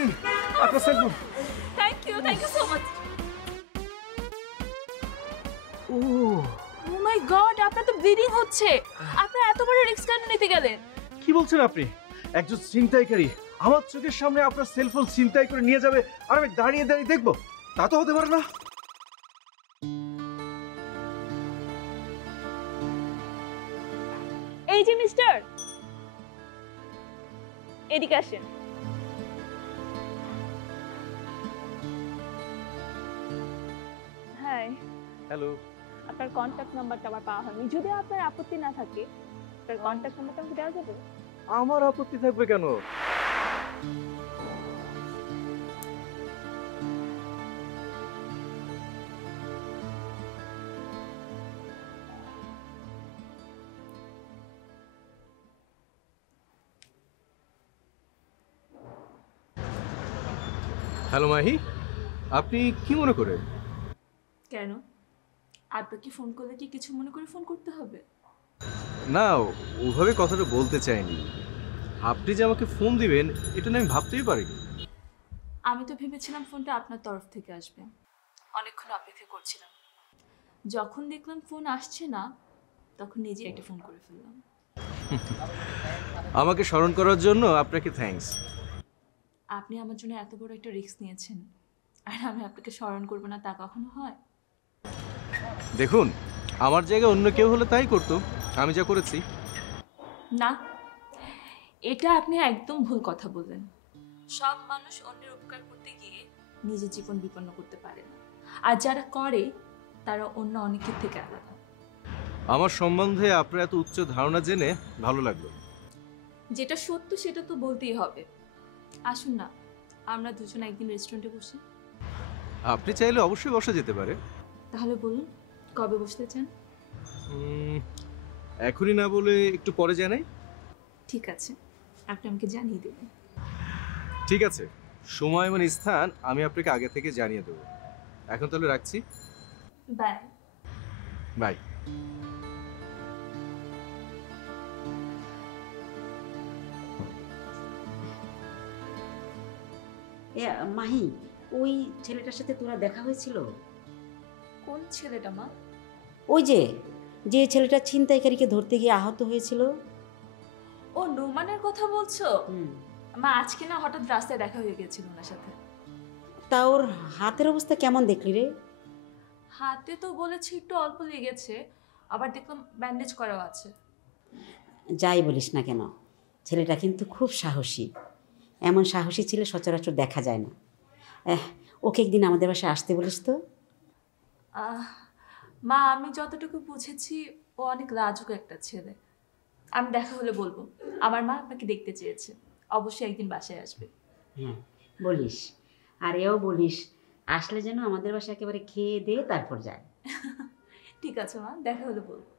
নিন আপনার cellphone. Thank you so much. Oh oh my God, আপনার তো ব্লিডিং হচ্ছে। আপনার এত বড় রিস্ক কেন নিতে গেলেন? কি বলছেন আপনি? একজন ছিনতাইকারী আমার চোখের সামনে আপনার সেলফোন ছিনতাই করে নিয়ে যাবে আর আমি দাঁড়িয়ে দাঁড়িয়ে দেখবো? তা তো হতে পারে না। এই যে মিস্টার, এদিকে আসেন। হাই। হ্যালো। আপনার কন্ট্যাক্ট নাম্বারটা আমার পাওয়া হয়নি। যদি আপনার আপত্তি না থাকে আপনার কন্ট্যাক্ট নাম্বারটা আমাকে দেওয়া যাবে? আমার আপত্তি থাকবে কেন? হ্যালো মাহি, আপনি কি মনে করেন? কেন, আপনাকে ফোন করলে কি কিছু মনে করে ফোন করতে হবে? না, ওভাবে কথাটা বলতে চাইনি। আপনি যে আমাকে ফোন দিবেন এটা নিয়ে আমি ভাবতেই পারিনি। আমি তো ভেবেছিলাম ফোনটা আপনার তরফ থেকে আসবে, অনেকক্ষণ অপেক্ষা করছিলাম। যখন দেখলাম ফোন আসছে না তখন নিজে একটা ফোন করে ফেললাম। আমাকে স্মরণ করার জন্য আপনাকে থ্যাঙ্কস। আপনি আমার জন্য এত বড় একটা রিস্ক নিয়েছেন আর আমি আপনাকে স্মরণ করবো না তা কখনো হয়? দেখুন, আমার জায়গায় অন্য কেউ হলে তাই করতো, আমি যা করেছি। না, এটা আপনি একদম ভুল কথা বললেন। সব মানুষ অন্যের উপকার করতে গিয়ে নিজের জীবন বিপন্ন করতে পারে না, আর যারা করে তারা অন্য অনেকের থেকে আলাদা। আমার সম্বন্ধে আপনার এত উচ্চ ধারণা জেনে ভালো লাগলো। যেটা সত্য সেটা তো বলতেই হবে। আসুন না, আমরা দুজন একদিন রেস্টুরেন্টে বসি। আপনি চাইলে অবশ্যই বসা যেতে পারে। তাহলে বলুন কবে বসতে চান? এখনই না বলে একটু পরে জানাই। ঠিক আছে, আপনি আমাকে জানিয়ে দেবেন। ঠিক আছে, সময় এবং স্থান আমি আপনাকে আগে থেকে জানিয়ে দেবো। এখন তাহলে রাখছি। বাই। বাই। এ মাহি, ওই ছেলেটার সাথে তোরা দেখা হয়েছিল? কোন ছেলেটা মা? ওই যে যে ছেলেটা ছিনতাইকারীকে ধরতে গিয়ে আহত হয়েছিল। ও নোমানের কথা বলছো? হুম। মা আজকে না হঠাৎ রাস্তায় দেখা হয়ে গেছিল ওনার সাথে। তা ওর হাতের অবস্থা কেমন দেখলি রে? হাতে তো বলেছে একটু অল্প লেগেছে, আবার দেখলাম ব্যান্ডেজ করাও আছে। যাই বলিস না কেন, ছেলেটা কিন্তু খুব সাহসী। এমন সাহসী ছেলে সচরাচর দেখা যায় না। ওকে একদিন আমাদের বাসায় আসতে বলিস তো। মা আমি যতটুকু বুঝেছি ও অনেক লাজুক একটা ছেলে। আমি দেখা হলে বলবো। আমার মা আপনাকে দেখতে চেয়েছে, অবশ্যই একদিন বাসায় আসবে। হ্যাঁ বলিস, আর এও বলিস আসলে যেন আমাদের বাসায় একেবারে খেয়ে দিয়ে তারপর যায়। ঠিক আছে মা, দেখা হলে বলবো।